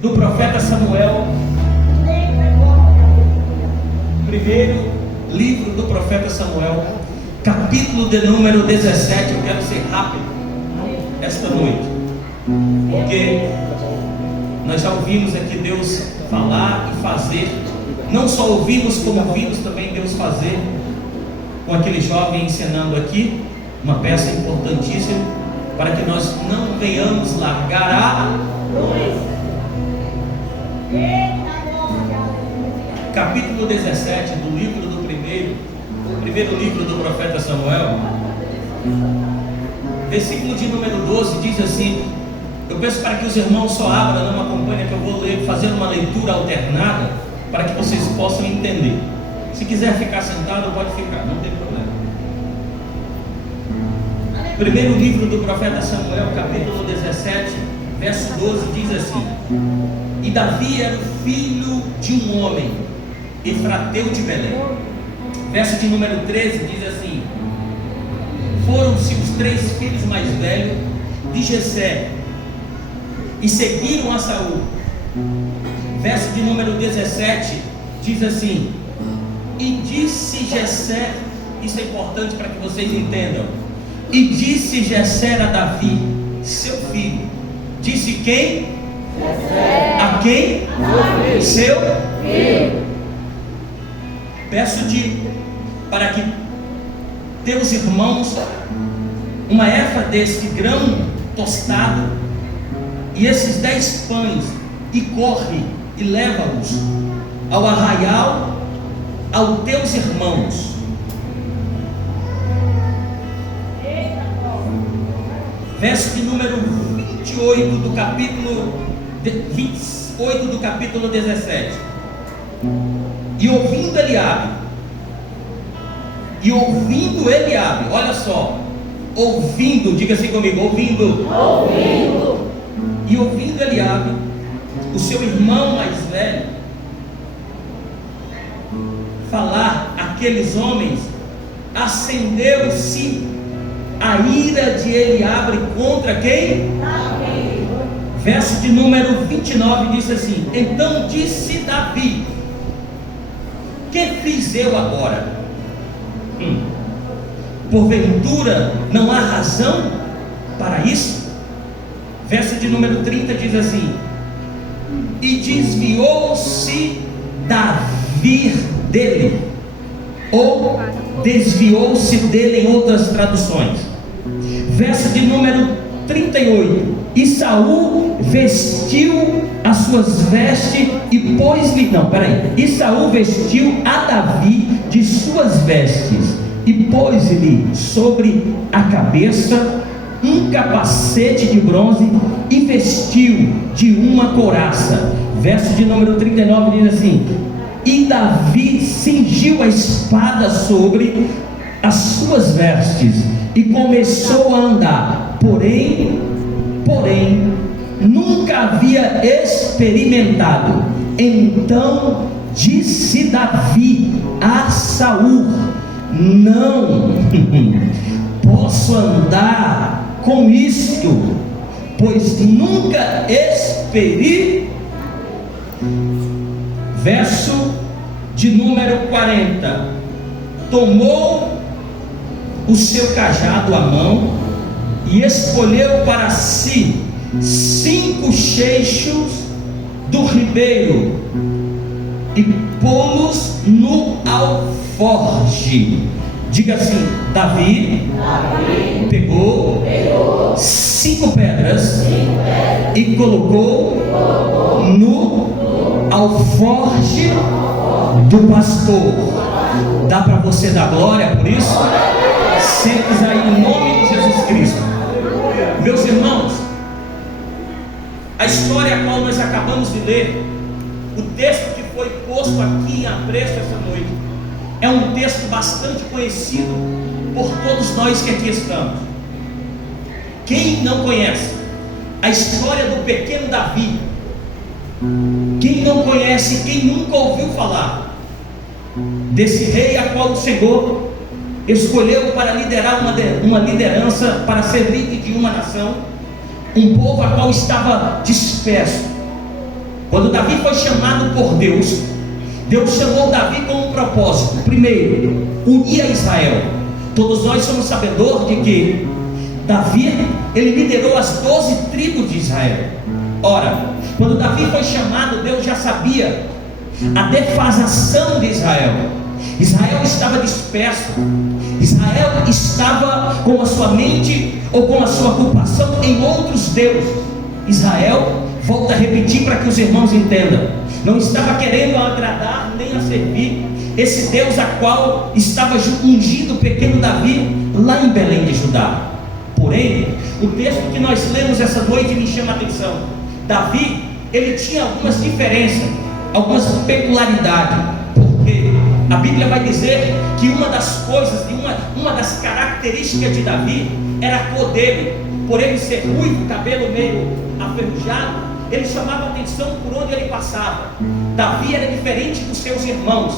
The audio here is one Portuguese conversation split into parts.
Do profeta Samuel, primeiro livro do profeta Samuel, capítulo de número 17. Eu quero ser rápido esta noite, porque nós já ouvimos aqui Deus falar e fazer. Não só ouvimos, como vimos também Deus fazer com aquele jovem ensinando aqui uma peça importantíssima, para que nós não venhamos largar a luz. Capítulo 17 do livro do primeiro livro do profeta Samuel, versículo de número 12, diz assim. Eu peço para que os irmãos só abram, não acompanhem, que eu vou fazer uma leitura alternada para que vocês possam entender. Se quiser ficar sentado, pode ficar, não tem problema. Primeiro livro do profeta Samuel, capítulo 17, verso 12, diz assim: E Davi era o filho de um homem, Efrateu de Belém. Verso de número 13 diz assim: Foram-se os 3 filhos mais velhos de Jessé e seguiram a Saul. Verso de número 17 diz assim: E disse Jessé, isso é importante para que vocês entendam. E disse Jessé a Davi, seu filho. Disse quem? Jessé. A quem? Davi. Seu filho. Peço para que teus irmãos uma efa desse grão tostado e esses 10 pães, e corre e leva-os ao arraial aos teus irmãos. Verso de número 28 do capítulo 28 do capítulo 17. E ouvindo Eliabe, olha só, ouvindo, diga assim comigo, ouvindo. E ouvindo Eliabe, o seu irmão mais velho, falar aqueles homens, acendeu-se a ira de Eliabe contra quem? Davi. Verso de número 29 diz assim: Então disse Davi: Que fiz eu agora? Porventura não há razão para isso? Verso de número 30 diz assim: E desviou-se Davi dele, ou desviou-se dele em outras traduções. Verso de número 38: E Saul vestiu as suas vestes e pôs-lhe, e Saul vestiu a Davi de suas vestes e pôs-lhe sobre a cabeça um capacete de bronze e vestiu de uma couraça. Verso de número 39 diz assim: E Davi cingiu a espada sobre as suas vestes e começou a andar, porém nunca havia experimentado. Então disse Davi a Saul: Não posso andar com isto, pois nunca experi. Verso de número 40: Tomou o seu cajado à mão e escolheu para si 5 cheixos do ribeiro e pô-los no alforje. Diga assim: Davi pegou 5 pedras e colocou no alforje do pastor. Dá para você dar glória por isso? Sente aí em nome de Jesus Cristo. Meus irmãos, a história a qual nós acabamos de ler, o texto que foi posto aqui em apreço essa noite, é um texto bastante conhecido por todos nós que aqui estamos. Quem não conhece a história do pequeno Davi? Quem não conhece, quem nunca ouviu falar desse rei a qual o Senhor escolheu para liderar uma liderança, para ser líder de uma nação, um povo a qual estava disperso, Quando Davi foi chamado por Deus, Deus chamou Davi com um propósito. Primeiro, unir a Israel. Todos nós somos sabedores de que Davi, ele liderou as 12 tribos de Israel. Ora, quando Davi foi chamado, Deus já sabia a defasação de Israel. Israel estava disperso. Israel estava com a sua mente ou com a sua ocupação em outros deuses. Israel, volta a repetir para que os irmãos entendam, não estava querendo agradar nem a servir esse Deus a qual estava ungindo o pequeno Davi lá em Belém de Judá. Porém, o texto que nós lemos essa noite me chama a atenção. Davi, ele tinha algumas diferenças, algumas peculiaridades, porque a Bíblia vai dizer que uma das coisas, uma das características de Davi era a cor dele. Por ele ser ruivo, cabelo meio aferrujado, ele chamava a atenção por onde ele passava. Davi era diferente dos seus irmãos.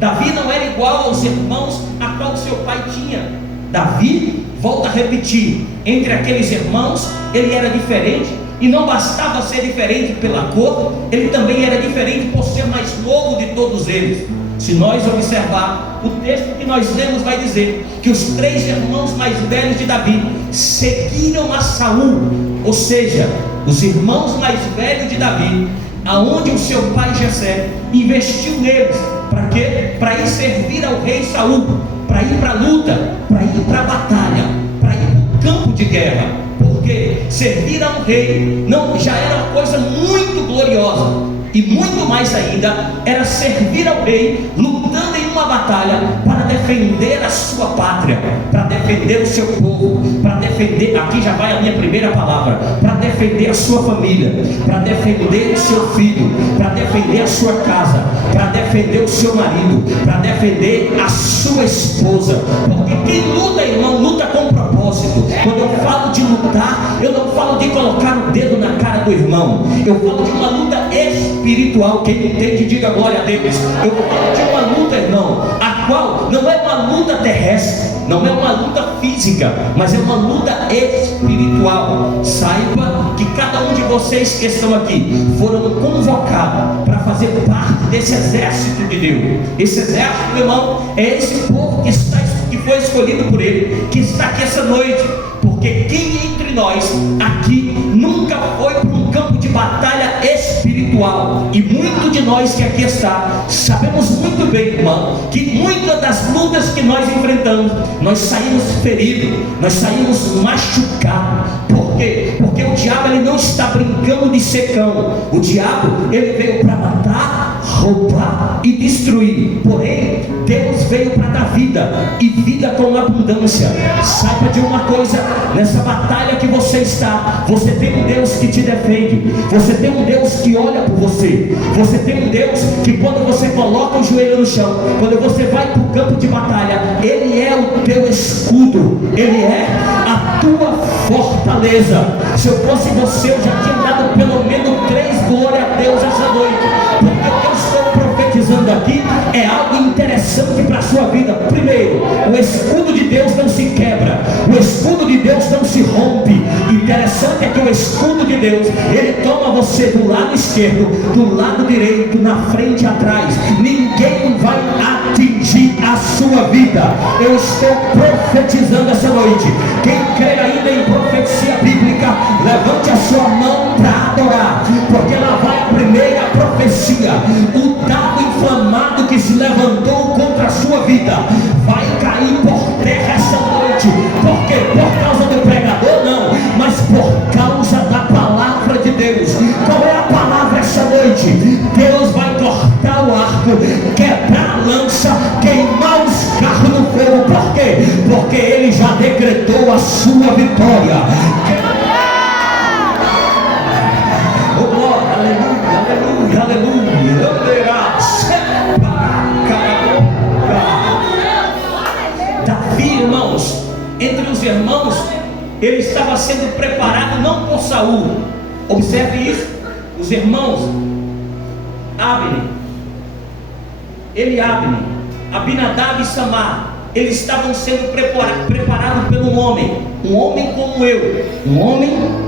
Davi não era igual aos irmãos a qual seu pai tinha. Davi, volta a repetir, entre aqueles irmãos ele era diferente. E não bastava ser diferente pela cor, ele também era diferente por ser mais novo de todos eles. Se nós observar, o texto que nós lemos vai dizer que os 3 irmãos mais velhos de Davi seguiram a Saul, ou seja, os irmãos mais velhos de Davi, aonde o seu pai Jessé investiu neles. Para quê? Para ir servir ao rei Saul, para ir para a luta, para ir para a batalha, para ir para o campo de guerra. Porque servir a um rei não já era uma coisa muito gloriosa, e muito mais ainda era servir ao rei lutando em uma batalha para defender a sua pátria, para defender o seu povo, para defender, aqui já vai a minha primeira palavra, para defender a sua família, para defender o seu filho, para defender a sua casa, para defender o seu marido, para defender a sua esposa. Porque quem luta, irmão, luta com propósito. Quando eu falo de lutar, eu não falo de colocar o dedo na cara do irmão, eu falo de uma luta espiritual. Quem entende, diga glória a Deus. Eu falo de uma luta, irmão, a qual não é uma luta terrestre, não é uma luta física, mas é uma luta espiritual. Saiba que cada um de vocês que estão aqui foram convocados para fazer parte desse exército de Deus. Esse exército, irmão, é esse povo que foi escolhido por Ele, que está aqui essa noite. Porque quem entre nós aqui nunca foi para um campo de batalha espiritual? E muito de nós que aqui está, sabemos muito bem, irmão, que muitas das lutas que nós enfrentamos, nós saímos feridos, nós saímos machucados. Por quê? Porque o diabo, ele não está brincando de ser cão. O diabo, ele veio para matar, roubar e destruir. Porém, Deus veio para dar vida, e vida com abundância. Saiba de uma coisa: nessa batalha que você está, você tem um Deus que te defende, você tem um Deus que olha por você, você tem um Deus que, quando você coloca o joelho no chão, quando você vai para o campo de batalha, Ele é o teu escudo, Ele é a tua fortaleza. Se eu fosse você, eu já tinha dado pelo menos 3 glória a Deus essa noite, porque o que eu estou profetizando aqui é algo interessante para a sua vida. Primeiro, o escudo de Deus não se quebra, o escudo de Deus não se rompe. Interessante é que o escudo de Deus, ele toma você do lado esquerdo, do lado direito, na frente e atrás. Ninguém vai atingir a sua vida. Eu estou profetizando essa noite. Quem crê ainda em profecia bíblica, levante a sua mão para adorar, porque lá vai a primeira profecia. O dardo inflamado que se levantou contra a sua vida vai cair por terra essa noite. Por quê? Por causa do pregador? Não, mas por causa da palavra de Deus. Qual é a palavra essa noite? Deus vai cortar o arco, quebrar a lança, queimar os carros no fogo. Por quê? Porque Ele já decretou a sua vitória. Oh, glória, aleluia, aleluia, aleluia. Davi, irmãos, entre os irmãos, ele estava sendo preparado não por Saul. Observe isso. Os irmãos Abner, Eliabe, Abinadab e Samar, eles estavam sendo preparados pelo um homem como eu,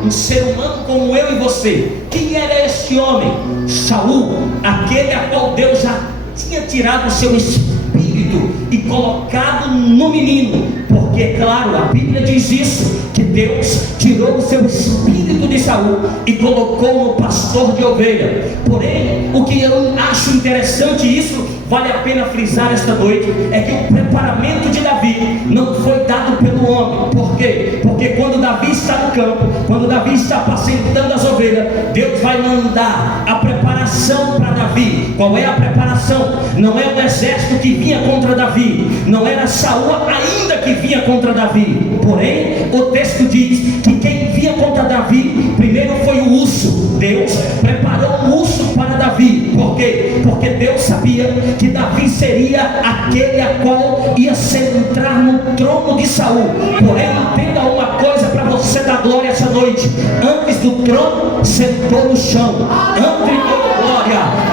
um ser humano como eu e você. Quem era esse este homem, Saul, aquele a qual Deus já tinha tirado o seu espírito e colocado no menino, porque claro, a Bíblia diz isso, que Deus tirou o seu espírito de Saul e colocou no pastor de ovelha. Porém, o que eu acho interessante, isso vale a pena frisar esta noite, é que o preparamento de Davi não foi dado pelo homem. Por quê? Porque quando Davi está no campo, quando Davi está apacentando as ovelhas, Deus vai mandar a preparação para Davi. Qual é a preparação? Não é o exército que vinha contra Davi, não era Saul ainda que vinha contra Davi. Porém, o texto diz que quem vinha contra Davi primeiro foi o urso. Deus preparou o urso para Davi. Por quê? Porque Deus sabia que Davi seria aquele a qual ia sentar no trono de Saul. Porém, entenda uma coisa para você dar glória essa noite: antes do trono, sentou no chão.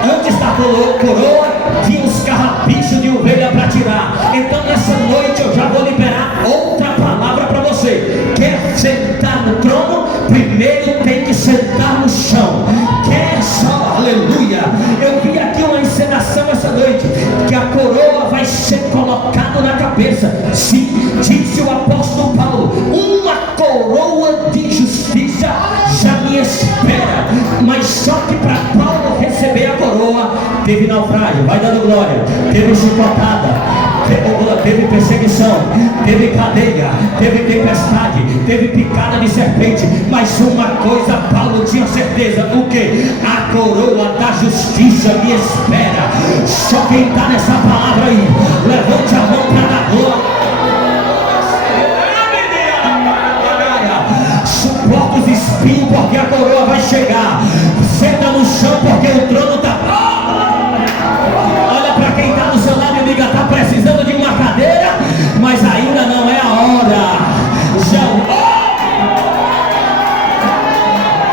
Antes da coroa, tinha os carrapichos de ovelha para tirar. Então nessa noite eu já vou liberar outra palavra para você. Quer sentar no trono? Primeiro tem que sentar no chão. Quer só, aleluia. Eu vi aqui uma encenação essa noite, que a coroa vai ser colocada na cabeça. Sim, disse o apóstolo Paulo, uma coroa de justiça já me espera. Mas só que para Paulo receber a coroa, teve naufrágio, vai dando glória, teve chicotada, teve perseguição, teve cadeia, teve tempestade, teve picada de serpente. Mas uma coisa Paulo tinha certeza: o que? A coroa da justiça me espera. Só quem está nessa palavra aí, levante a mão para dar glória. Suporta os espinhos, porque a coroa vai chegar. Senta no chão, porque o trono está. Olha para quem está do seu lado e diga: está precisando de uma cadeira, mas ainda não é a hora.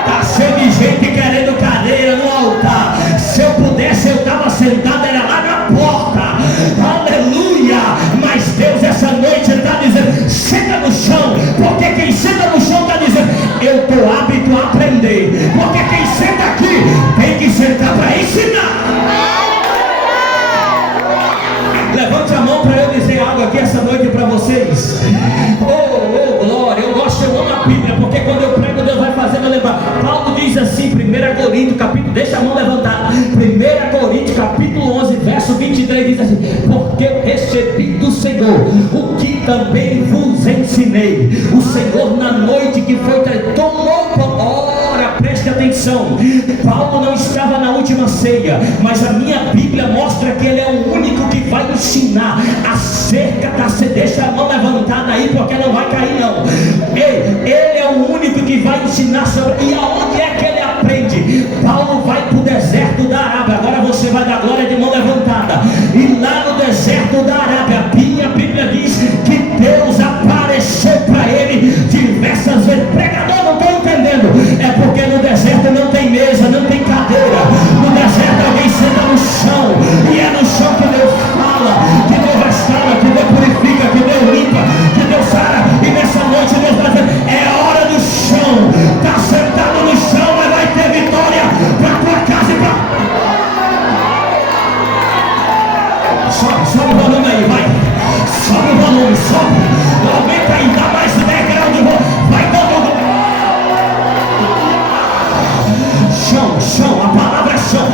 Está cheio de gente querendo cadeira no altar. Se eu pudesse, eu estava sentado, era lá na porta. Aleluia. Mas Deus essa noite está dizendo: senta no chão, porque quem senta no chão está dizendo: eu estou apto a aprender. Porque quem senta aqui tem que sentar para ensinar. Levante a mão para eu dizer algo aqui essa noite para vocês. Oh, glória. Eu amo a Bíblia, porque quando eu prego, Deus vai fazendo eu lembrar. Paulo diz assim, 1 Coríntios capítulo, deixa a mão levantada, 1 Coríntios capítulo 11 verso 23, diz assim: porque eu recebi do Senhor o que também vos ensinei. O Senhor na noite que foi tomou pão. Ora, preste atenção, Paulo não estava na última ceia, mas a minha Bíblia mostra que ele é o único que vai ensinar acerca da ceia. Deixa a mão levantada aí, porque não vai cair não. Ele é o único que vai ensinar sobre. E aonde é que ele aprende? Paulo vai para o deserto da Arábia. Agora você vai dar glória de mão levantada. E lá no deserto da Arábia, a Bíblia diz que Deus apareceu para ele diversas vezes. Pregador, não estou entendendo. É porque no deserto não tem mesa, não tem cadeira. No deserto alguém senta no chão, e é no chão que Deus fala, que Deus restaura, que Deus purifica, que Deus limpa, que Deus sara. E nessa noite Deus vai dizer: é hora do chão. Está sentado no chão, mas vai ter vitória para tua casa e para. Sobe o volume aí, vai. Sobe o volume, sobe. Aumenta aí, dá mais 10 graus de volume. Vai dando. Chão, a palavra é chão.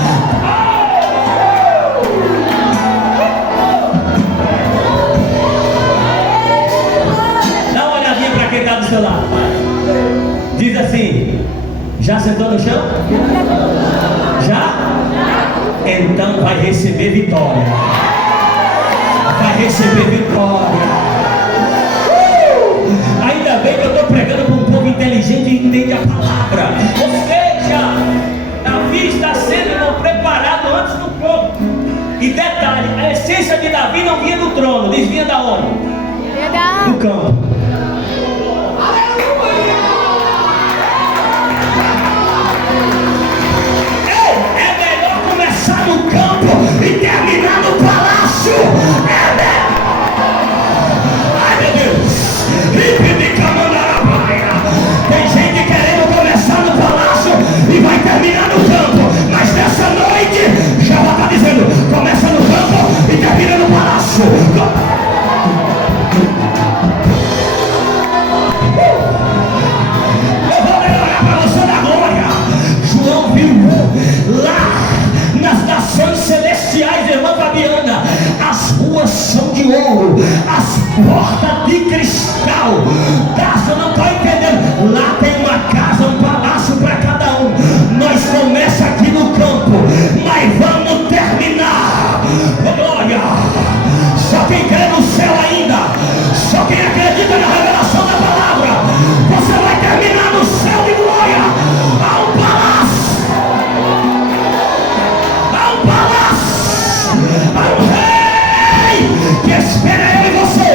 Dá uma olhadinha para quem está do seu lado. Diz assim: já sentou no chão? Já? Então vai receber vitória. Vai receber vitória. Ainda bem que eu estou pregando para um povo inteligente e entende a palavra. Ou seja, Davi está sendo preparado antes do trono. E detalhe, a essência de Davi não vinha do trono, diz: vinha da onde? Do campo. É melhor começar no campo e terminar no palácio. Ai meu Deus. Tem gente querendo começar no palácio e vai terminar no campo. nas nações celestiais, irmã Fabiana, as ruas são de ouro, as portas de cristal. Você não está entendendo? Lá tem uma casa, um palácio para cada um. Nós começa aqui no campo, mas vamos terminar. Oh, glória! Só quem crê no céu ainda, só quem acredita na revelação da palavra, você vai terminar no céu de glória. Há um palácio, há um palácio, há um rei que espera eu e você.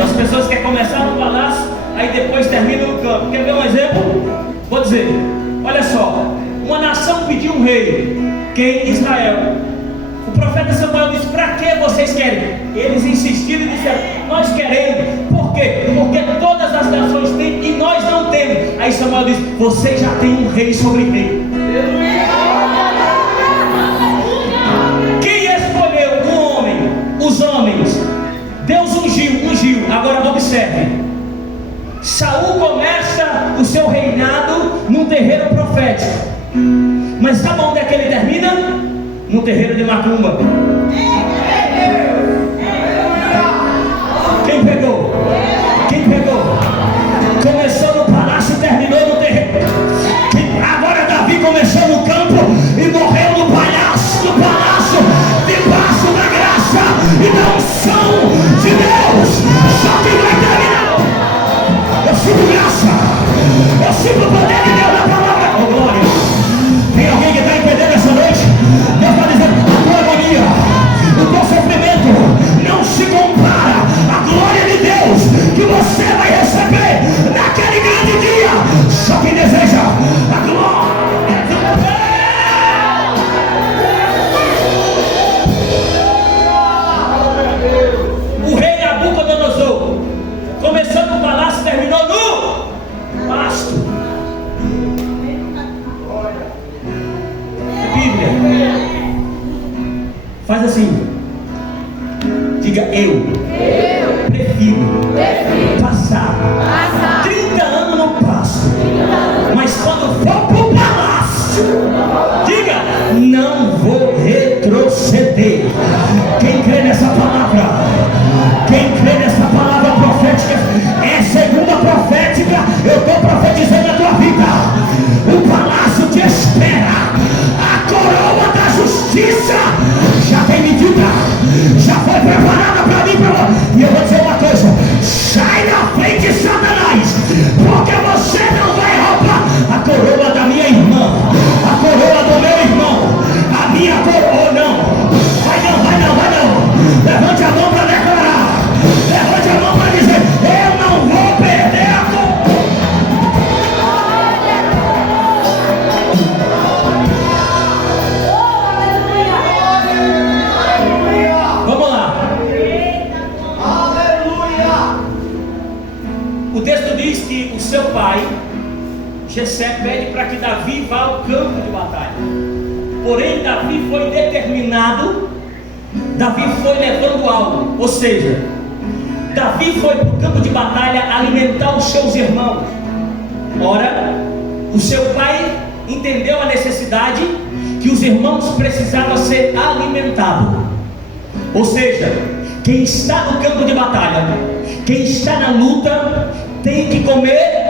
As pessoas querem começar no palácio, aí depois termina no campo. Quer ver um exemplo? Vou dizer, olha só, uma nação pediu um rei, quem? Israel. O profeta Samuel disse: para que vocês querem? Eles insistiram e disseram: nós queremos. Por quê? Porque todas as nações têm e nós não temos. Aí Samuel disse: vocês já têm um rei sobre rei. Quem escolheu o homem? Os homens. Deus ungiu. Agora observe, Saul começa o seu reinado num terreiro profético, mas sabe onde é que ele termina? No terreiro de macumba. Quem pegou? Quem pegou? Começou no palácio e terminou no terreiro. Agora Davi começou no campo e morreu no palácio, debaixo da graça e da unção de Deus. Só quem vai terminar. Eu sinto graça, eu sinto o poder de Deus na palavra. Oh, glória. Tem alguém que está entendendo essa noite? Deus está dizendo: a tua agonia, o teu sofrimento não se compara à glória de Deus que você vai receber naquele grande dia. Só quem deseja a glória. O rei Nabucodonosor começou no palácio e terminou no pasto. Bíblia faz assim: diga eu prefiro passar 30 anos no pasto, mas quando for para o palácio, diga: não vou retroceder. Quem crê nessa palavra? Quem crê nessa palavra profética? É segunda profética. Eu estou profetizando a tua vida. O palácio te espera. A coroa da justiça já tem medida, já foi preparada para mim, para você. E eu vou dizer uma coisa: sai da frente, Satanás, porque você não vai roubar a coroa da minha irmã, a coroa do meu irmão, a minha coroa. Não, vai não, vai não, vai não. Levante a mão para declarar. Levante a mão para dizer: eu não vou perder a coroa. Vamos lá. Aleluia. O texto diz que o seu pai Jessé pede para que Davi vá ao campo de batalha. Porém, Davi foi determinado, Davi foi levando algo, ou seja, Davi foi para o campo de batalha alimentar os seus irmãos. Ora, o seu pai entendeu a necessidade que os irmãos precisavam ser alimentados. Ou seja, quem está no campo de batalha, quem está na luta, tem que comer.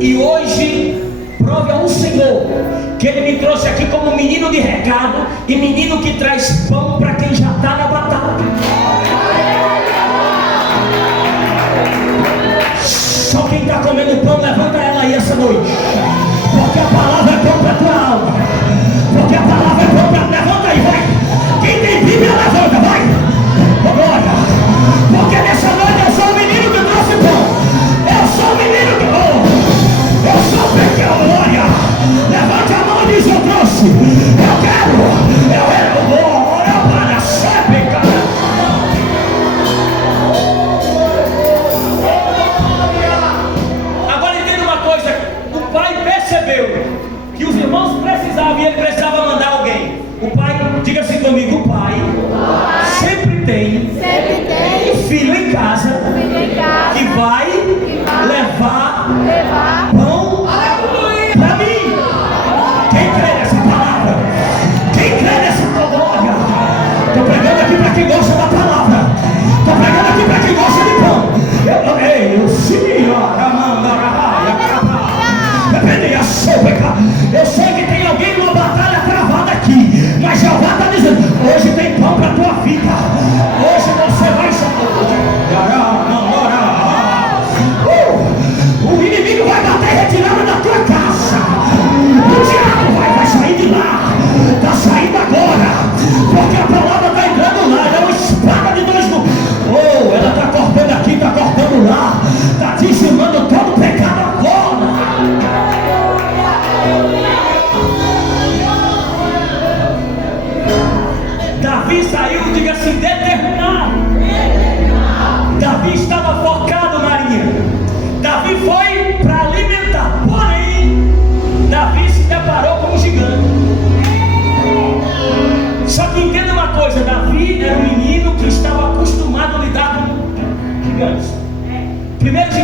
E hoje, prove ao Senhor que Ele me trouxe aqui como menino de recado e menino que traz pão para quem já está na batalha. Só quem está comendo pão, levanta ela aí essa noite, porque a palavra é pão para a tua alma, porque a palavra é pão para... Levanta aí, vai. Quem tem Bíblia, levanta, vai. Oh, glória. Porque nessa noite eu sou o menino que trouxe pão. Eu sou o menino que... Eu sou pequeno, glória. Levante a mão e diz: eu trouxe. Eu vou para sempre, cara.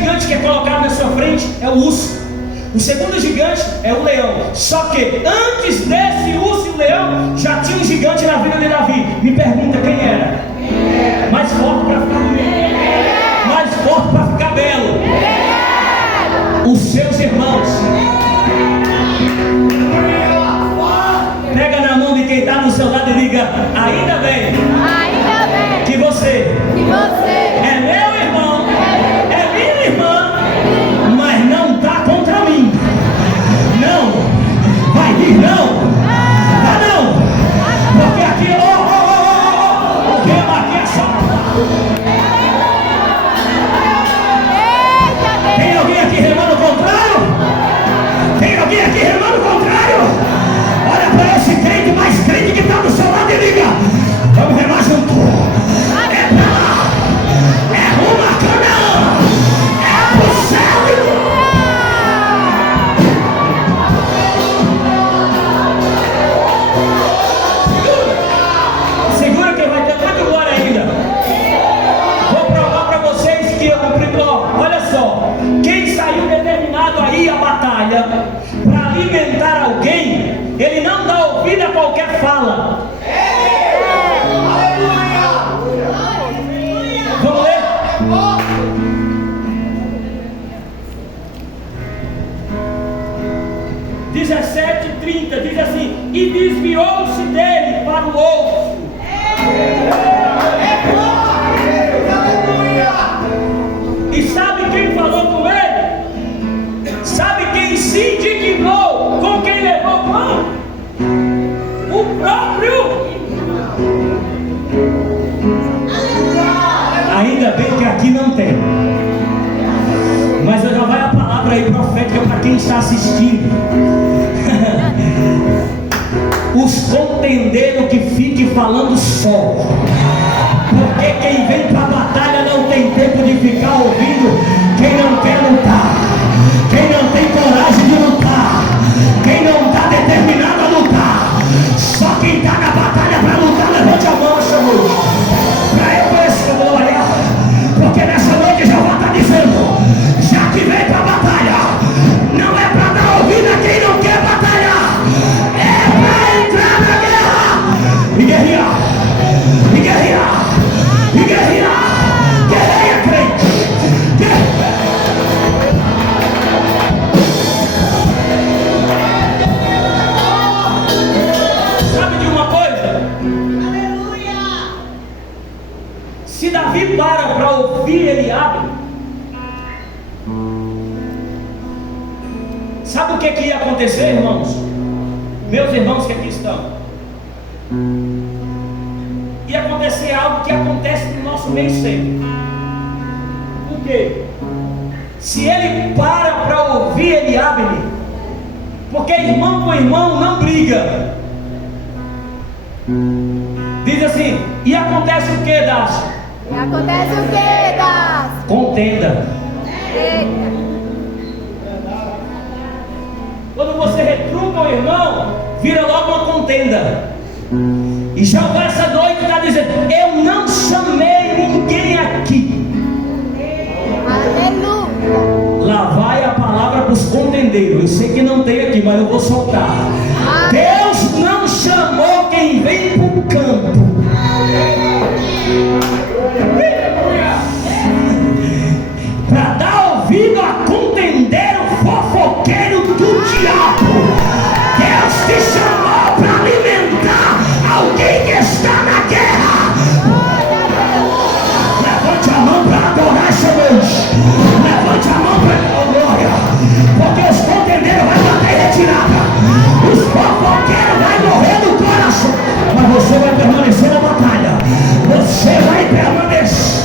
gigante que é colocado na sua frente é o urso. O segundo gigante é o leão. Só que antes desse urso e o leão, já tinha um gigante na vida de Davi. Me pergunta quem era? Mais forte para ficar bonito, mais forte para ficar belo. Os seus irmãos. Pega na mão de quem está no seu lado e diga: ainda bem que você é meu irmão, é minha irmã, mas não está contra mim. Não, vai vir não, tá não, porque aqui, o tema aqui é só. Tem alguém aqui remando o contrário? Tem alguém aqui remando o contrário? Olha para esse crente mais crente que está do seu lado e liga: vamos remar junto. É pra lá, é rumo a Canaã, é pro céu. Segura que vai ter muito glória ainda. Vou provar para vocês que eu cumpri. Olha só, quem saiu determinado a ir à batalha para alimentar alguém, ele não dá ouvido a qualquer fala. Vamos ler? 17:30 diz assim: e desviou-se dele para o outro. E sabe quem falou com ele? Sabe quem se indignou com quem levou pão? O próprio. Ainda bem que aqui não tem. Mas já vai a palavra aí profética para quem está assistindo. Os contendeiros que fiquem falando só. Porque quem vem para a batalha não tem tempo de ficar ouvindo quem não quer lutar, quem não tem coragem de lutar, quem não está determinado a lutar. Só quem está na batalha para lutar, levante a mão essa noite. Para eu essa glória. Porque nessa noite Jeová está dizendo: já que vem para a batalha, não é para dar ouvido a quem não quer batalhar, é para entrar na guerra e guerrear, e guerrear, e guerrear. Guerreia, crente. Sabe de uma coisa? Aleluia. Se Davi para ouvir Eliabe, sabe o que ia acontecer, irmãos? Meus irmãos que aqui estão, ia acontecer algo que acontece no nosso meio sempre. Por quê? Se ele para ouvir Eliabe, porque irmão com irmão não briga. Diz assim: e acontece o que, Dácio? E acontece o que, Dácio? Contenda. Eita. Quando você retruca o irmão, vira logo uma contenda. E já essa noite está dizendo: eu não chamei ninguém aqui. Aleluia. Lá vai a palavra para os contendeiros. Eu sei que não tem aqui, mas eu vou soltar. Deus não chamou quem vem para o campo. Para dar ouvido a contendeiro fofoqueiro do diabo. Deus te chamou para alimentar alguém que está na guerra. Levante a mão para adorar essa noite. Levante a mão para dar glória. Porque os contendeiros vão bater retirada. Os fofoqueiros vão morrer no coração. Mas você vai permanecer na batalha. Você vai permanecer.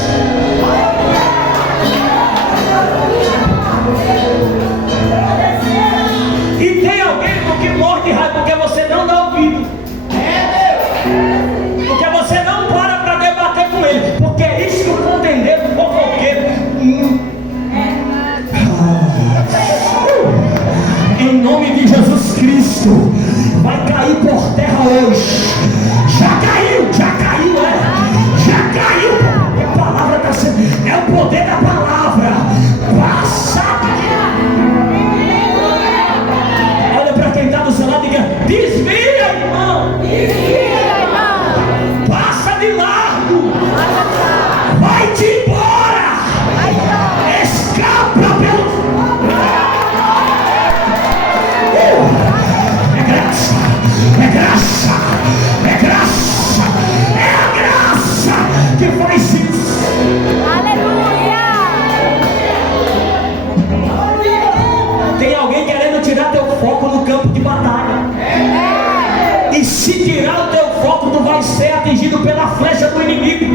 flecha do inimigo.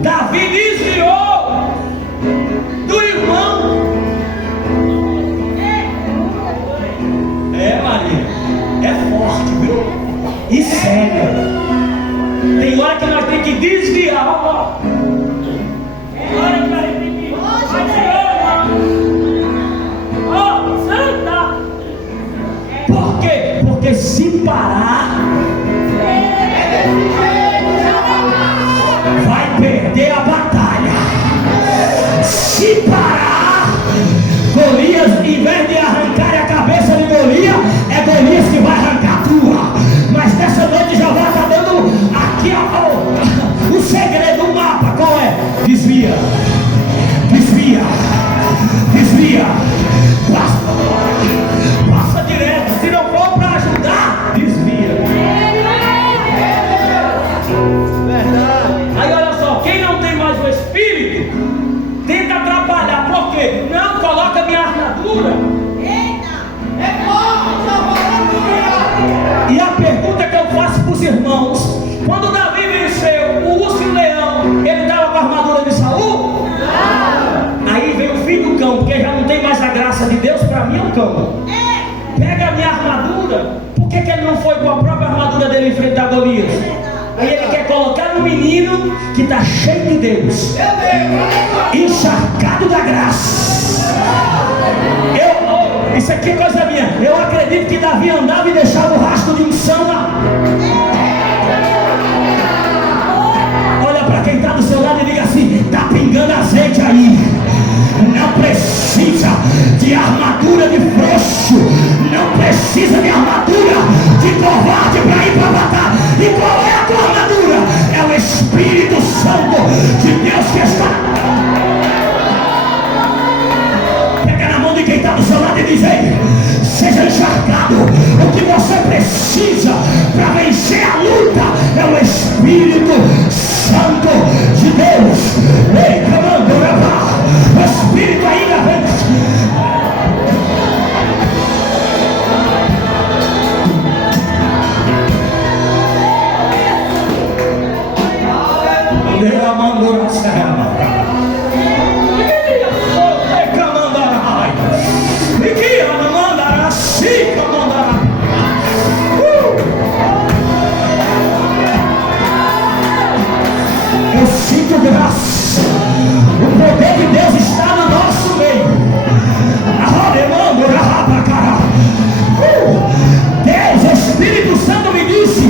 Davi desviou do irmão. Maria, é forte, viu? E sério. Tem hora que nós temos que desviar, ó. É hora que nós temos que santa. Por quê? Porque se parar, vai perder a batalha. Se parar, Golias, em vez de arrancar a cabeça de Golias, é Golias que vai arrancar a tua. Mas nessa noite já vai estar dando aqui ó, o segredo, o mapa. Qual é? Desvia, desvia, desvia, passa direto. Se não for para ajudar, desvia. Verdade. Aí olha só, quem não tem mais o Espírito tenta atrapalhar. Por quê? Não, coloca minha armadura. E a pergunta que eu faço para os irmãos: quando Davi venceu o urso e o leão, ele estava com a armadura de Saul? Não. Aí vem o filho do cão, porque já não tem mais a graça de Deus. Para mim é um cão. Pega a minha armadura. Por que ele não foi com a própria armadura dele enfrentar Golias? Aí ele quer colocar no menino que está cheio de Deus, encharcado da graça. Isso aqui é coisa minha. Eu acredito que Davi andava e deixava o rastro de unção lá. Olha para quem está do seu lado e diga assim: está pingando azeite aí. Não precisa de armadura de frouxo. Não precisa de armadura de covarde para ir para a batalha. E qual é a tua armadura? É o Espírito Santo de Deus que está. Pega na mão de quem está do seu lado e diz: ei, seja encharcado. O que você precisa para vencer a luta é o Espírito Santo de Deus. Ei, comando, o Espírito ainda vem. Eu sinto graça. O poder de Deus está no nosso meio. Deus, Espírito Santo me disse: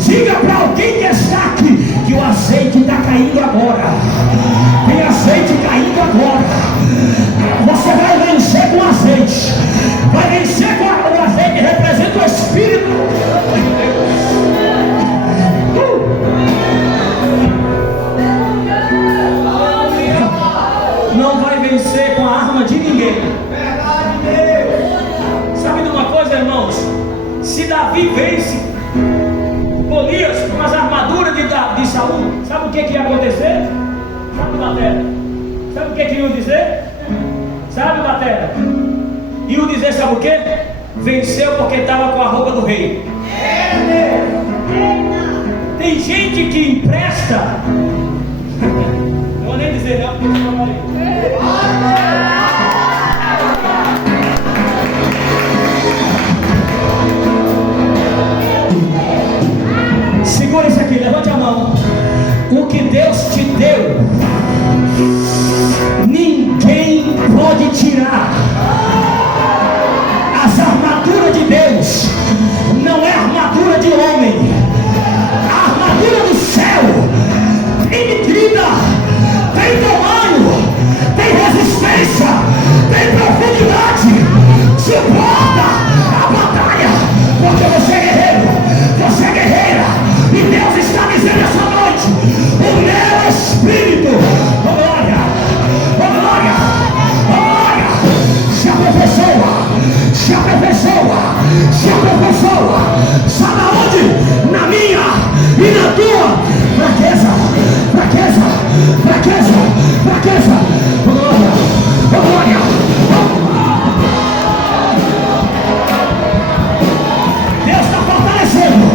diga para alguém que está aqui que o azeite está caindo agora. Tem azeite caindo agora. Você vai vencer com azeite. Vai vencer com o azeite, representa o Espírito. Não vai vencer com a arma de ninguém. Verdade, Deus. Sabe de uma coisa, irmãos? Se Davi vence Golias com as armaduras de Saul, sabe o que ia acontecer? Sabe, Batera? Sabe o que iam dizer? Sabe, Batera? Iam dizer, sabe o que? Venceu porque estava com a roupa do rei. Tem gente que empresta. Não vou nem dizer não, porque eu não falei. Segura isso aqui, levante a mão. O que Deus te deu, ninguém pode tirar. As armaduras de Deus não é armadura de homem. A armadura do céu tem medida, tem tamanho, tem resistência, tem profundidade. Suporta a batalha, porque você é guerreiro, você é guerreira. E Deus está dizendo essa noite: o meu Espírito, oh glória, oh glória, oh glória, se aperfeiçoa, se aperfeiçoa, se aperfeiçoa. Sabe aonde? Na minha e na tua fraqueza, fraqueza, fraqueza, fraqueza. Oh glória, oh glória, oh. Deus está fortalecendo.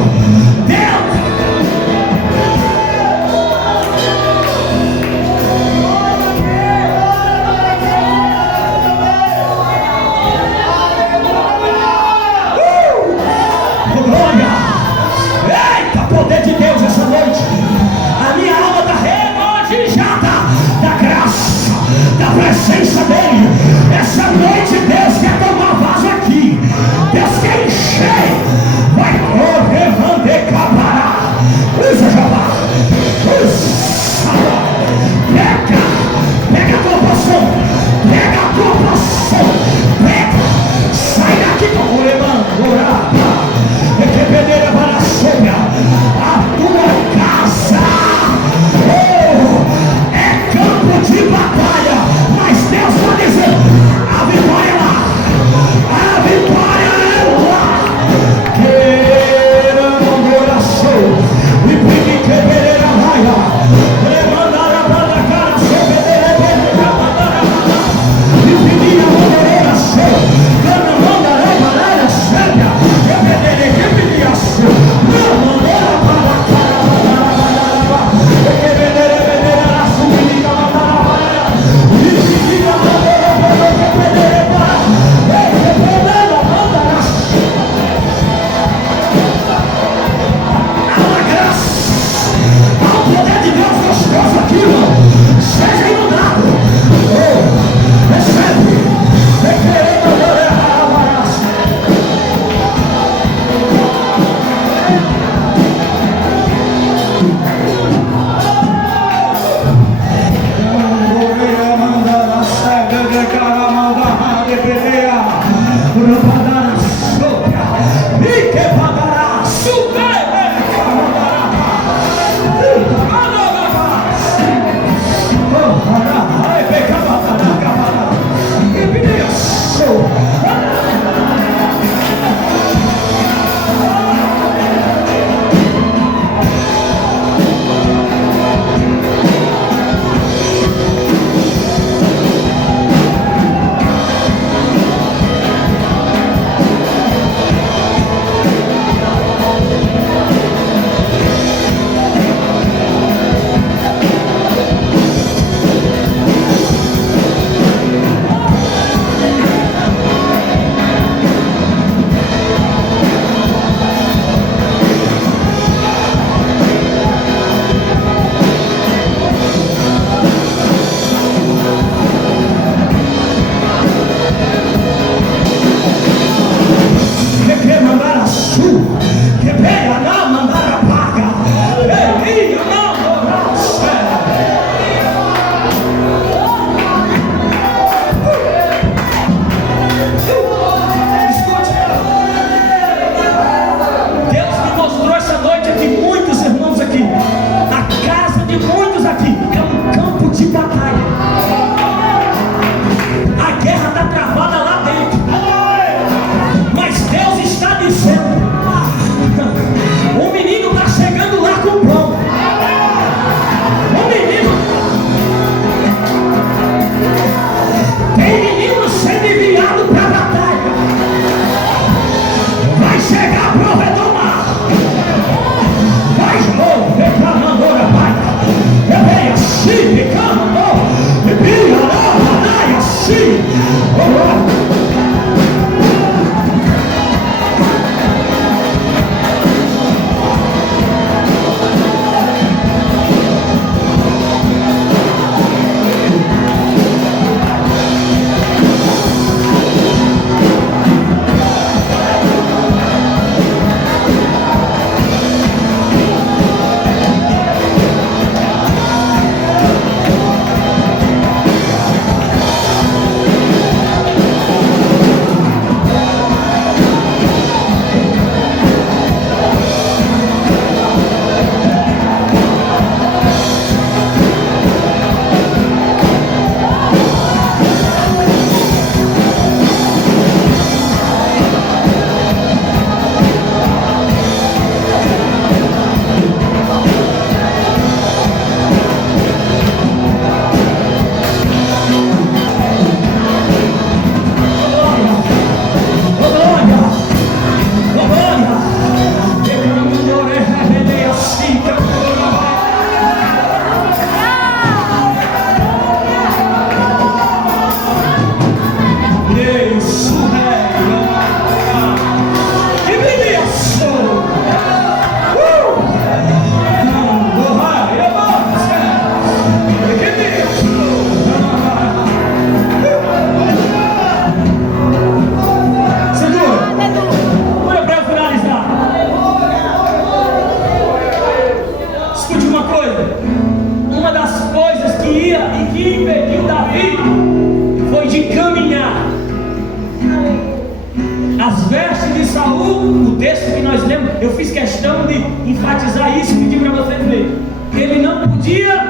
o texto que nós lemos, eu fiz questão de enfatizar isso e pedir para vocês lerem. Ele não podia.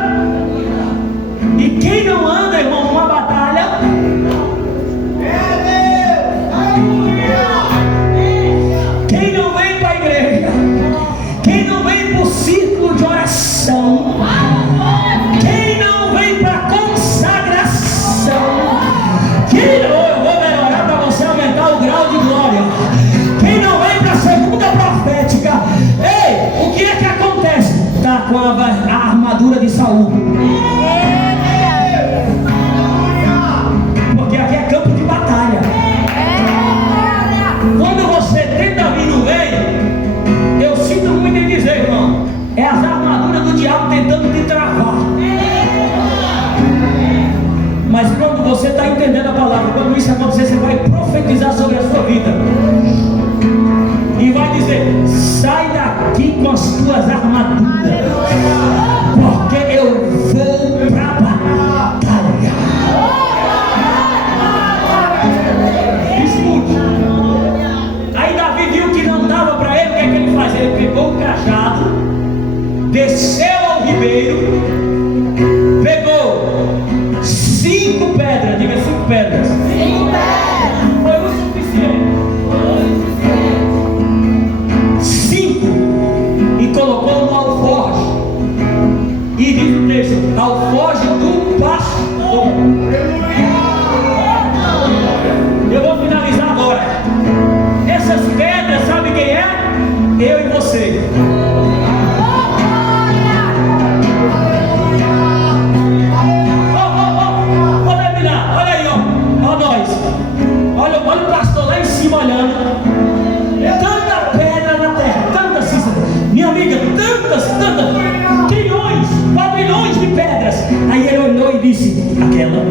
E quem não anda, irmão, numa batalha, quem não vem para a igreja, quem não vem para o círculo de oração, quem não vem para a consagração, quem não, eu vou melhorar para você aumentar o grau de glória, quem não vem para a segunda profética, ei, o que é que acontece? Está com a armadura de Saul. Porque aqui é campo de batalha. Quando você tenta vir no vem, eu sinto muito em dizer, irmão, é as armaduras do diabo tentando te travar. Mas quando você está entendendo a palavra, quando isso acontecer, você vai profetizar sobre a sua vida e vai dizer: sai daqui com as tuas armaduras, porque eu vou para a batalha. Escute. Aí Davi viu que não dava para ele. O que é que ele faz? Ele pegou o cajado, desceu ao ribeiro, pegou 5 pedras, diga 5 pedras. 5 pedras. Foi o suficiente. 5. E colocou no alforje. E diz o texto: alforje do pastor. Eu vou finalizar agora. Essas pedras, sabe quem é? Eu e você. Vou terminar. Olha aí, ó nós. Olha o pastor lá em cima olhando. Tanta pedra na terra, tanta, Cícera, minha amiga, tantas, trilhões, quadrilhões de pedras. Aí ele olhou e disse: aquela.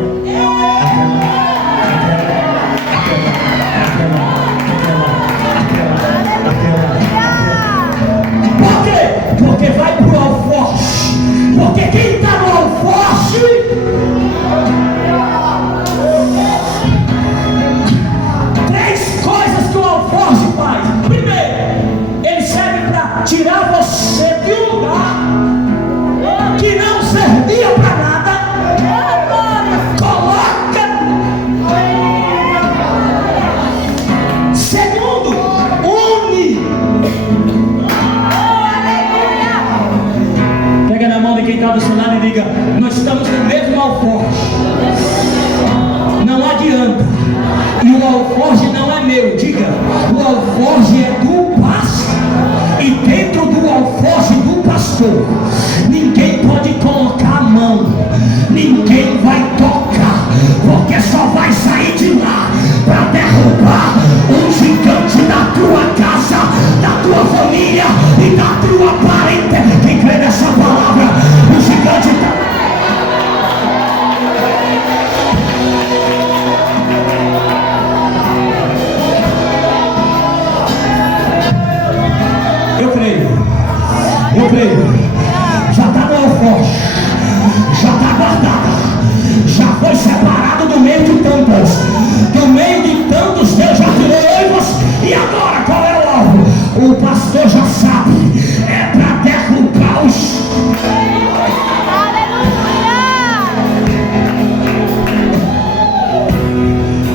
Por quê? Porque vai pro alforje. Porque quem está no alforje, três coisas que o alforje faz. Primeiro, ele serve para tirar você de um lugar que não servia para nada. Coloca. Segundo, une. Pega na mão de quem está do seu lado e diga: nós estamos no mesmo alforje. Não adianta. E o alforje não é meu. Diga: o alforje é do pastor. E dentro do alforje do pastor, ninguém pode colocar a mão, ninguém vai tocar, porque só vai sair de lá para derrubar um gigante da tua casa, da tua família e da tua parente. Quem crê nessa palavra, o gigante está. Eu creio, já está no alforje, já está guardada, já foi separado do meio de tantas, Deus já tirou eivas, e agora qual é o alvo? O pastor já sabe, é para derrubar os.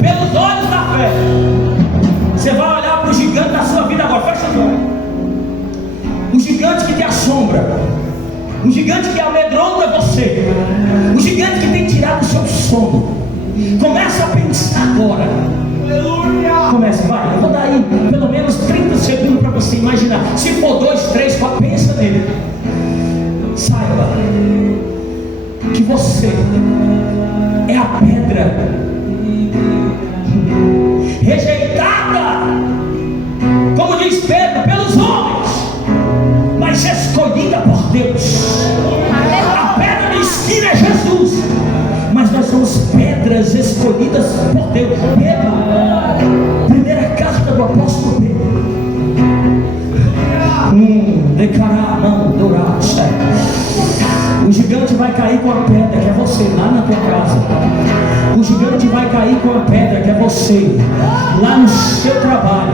Pelos olhos da fé, você vai olhar para o gigante da sua vida agora, fecha os olhos. O gigante que te assombra, o gigante que amedronta você, o gigante que tem tirado o seu sono. Começa a pensar agora. Começa, vai. Eu vou dar aí pelo menos 30 segundos para você imaginar. Se for 2, 3, 4, pensa nele. Saiba que você é a pedra rejeitada, como diz Pedro, pelos homens, mas escolhida por Deus. A pedra de esquina é Jesus, mas nós somos pedras escolhidas por Deus. Pedro, primeira carta do apóstolo Pedro. O gigante vai cair com a pedra, que é você, lá na tua casa. O gigante vai cair com a pedra, que é você, lá no seu trabalho.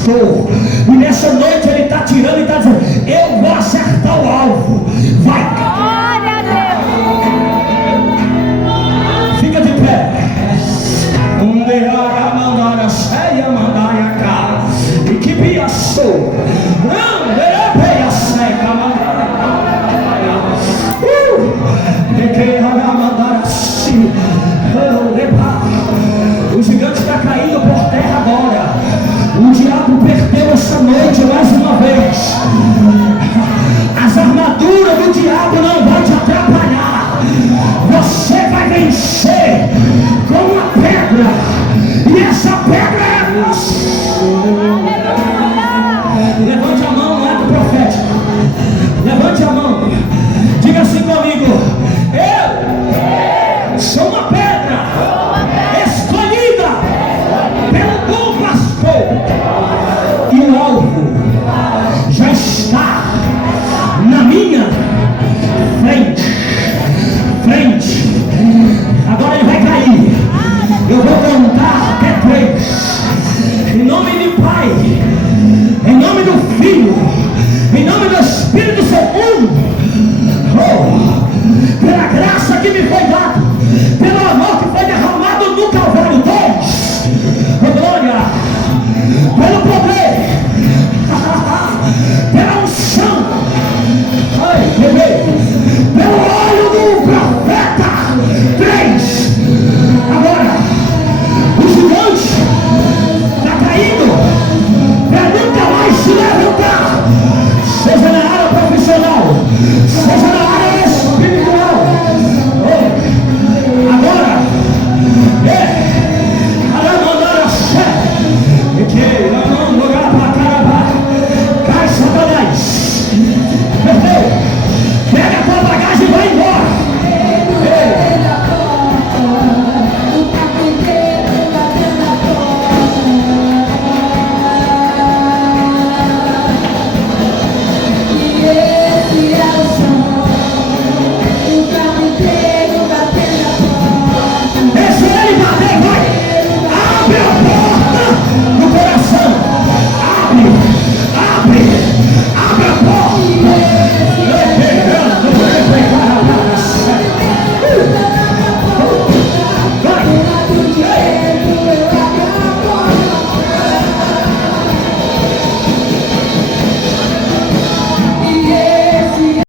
pastor. E nessa noite ele está tirando e está dizendo: eu vou acertar o alvo. Vai. Glória a Deus. Fica de pé. Mandeara mandara ceia mandaia cá. E que bia sou. Manderepeia seca mandara. Requeira mandara si. O gigante está caindo por terra agora. O diabo perdeu essa noite mais uma vez. As armaduras do diabo não vão te atrapalhar. Você vai vencer com uma pedra. E essa pedra é você. Levante a mão no ato profético. Levante a mão. Diga assim comigo: eu sou uma pedra escolhida pelo bom pastor. E o alvo já está na minha frente. Agora ele vai cair. Eu vou contar até 3. Em nome do Pai, em nome do Filho, em nome do Espírito Santo. Pela graça que me foi dada, pelo